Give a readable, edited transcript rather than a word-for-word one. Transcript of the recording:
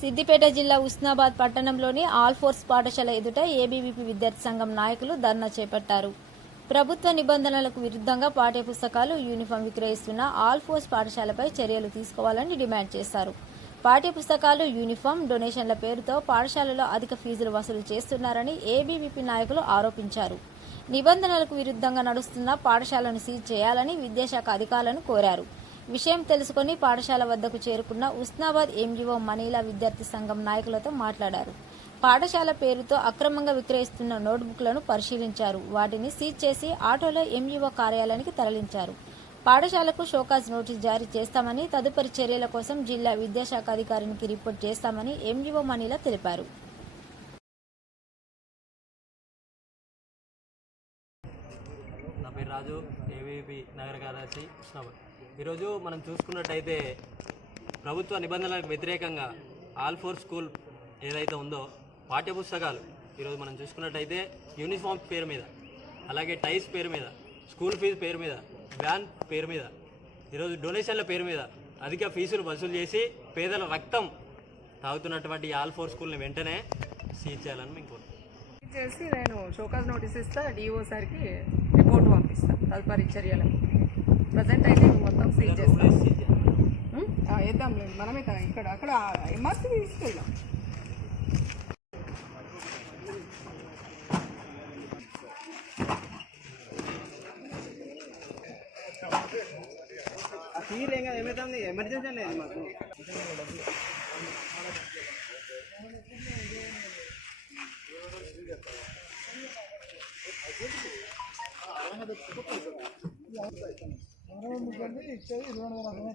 సిద్దిపేట జిల్లా ఉస్నాబాద్ పట్టణంలోని all force పాఠశాల ఎదుట ఏబీవీపీ విద్యార్థి సంఘం నాయకులు ధర్నా చేపట్టారు. ప్రభుత్వ నిబంధనలకు విరుద్ధంగా పాఠ్యపుస్తకాలు, యూనిఫామ్ విక్రయిస్తున్న ఆల్ ఫోర్స్ పాఠశాలపై చర్యలు తీసుకోవాలని డిమాండ్ చేశారు. పాఠ్యపుస్తకాలు, యూనిఫామ్ డొనేషన్ల పేరుతో పాఠశాలలో అధిక ఫీజులు వసూలు చేస్తున్నారని ఏబీవీపీ నాయకులు ఆరోపించారు. నిబంధనలకు విరుద్ధంగా నడుస్తున్న పాఠశాలను సీజ్ చేయాలని విద్యాశాఖ అధికారులను కోరారు. విషయం తెలుసుకుని పాఠశాల వద్దకు చేరుకున్న ఉస్నాబాద్ ఎంఈఓ మనీలా విద్యార్థి సంఘం నాయకులతో మాట్లాడారు. పాఠశాల పేరుతో అక్రమంగా విక్రయిస్తున్న నోట్బుక్లను పరిశీలించారు. వాటిని సీజ్ చేసి ఆటోలో ఎంఈఓ కార్యాలయానికి తరలించారు. పాఠశాలకు షోకాజ్ నోటీస్ జారీ చేస్తామని, తదుపరి చర్యల కోసం జిల్లా విద్యాశాఖ అధికారికి రిపోర్ట్ చేస్తామని ఎంఈఓ మనీలా తెలిపారు. నా పేరు రాజు, ఏబీవీపీ నగర కార్యదర్శి ఉస్నాబాద్. ఈరోజు మనం చూసుకున్నట్టయితే ప్రభుత్వ నిబంధనలకు వ్యతిరేకంగా ఆల్ ఫోర్ స్కూల్ ఏదైతే ఉందో పాఠ్యపుస్తకాలు ఈరోజు మనం చూసుకున్నట్టయితే యూనిఫామ్ పేరు మీద, అలాగే టైస్ పేరు మీద, స్కూల్ ఫీజు పేరు మీద, వ్యాన్ పేరు మీద, ఈరోజు డొనేషన్ల పేరు మీద అధిక ఫీజులు వసూలు చేసి పేదల రక్తం తాగుతున్నటువంటి ఆల్ ఫోర్ స్కూల్ని వెంటనే సీజ్ చేయాలని మేము కోరుతున్నాం. చేసి నేను షోకాజ్ నోటీస్ ఇస్తా, డిఓ సార్కి రిపోర్ట్ పంపిస్తాను తదుపరి చర్యలకు. ప్రజెంట్ అయితే మొత్తం సీజ్ చేస్తాం. వేద్దాం లేదు, మనమే ఇక్కడ అక్కడ ఎంఆర్సీ తీసుకెళ్దాం. ఏమైతుంది, ఎమర్జెన్సీ అనేది మాకు ఇచ్చేది 20,000